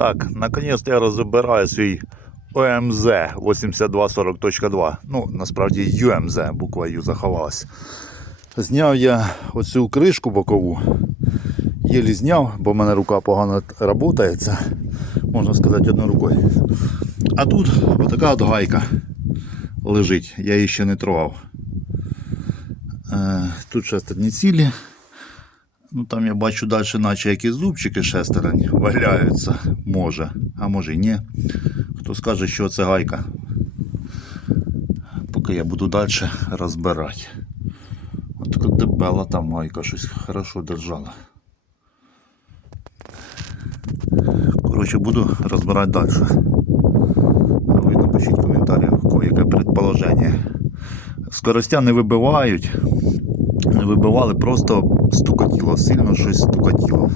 Так, наконець я розбираю свій ОМЗ 8240.2. Ну, насправді UMZ, буква Ю заховалась. Зняв я оцю кришку бокову. Єлі зняв, бо в мене рука погано працює, можна сказати, одною рукою. А тут отака от гайка лежить, я її ще не трогав. Е, Тут шестерні цілі. Ну там я бачу далі, наче якісь зубчики шестерень валяються. Може, а може й ні. Хто скаже, що це гайка. Поки я буду далі розбирати. От дебела там гайка щось хорошо держала. Коротше, буду розбирати далі. А ви напишіть в коментарях, яке предположення. Скоростя не вибивають. Не вибивали, просто стукотіло, сильно щось стукотіло.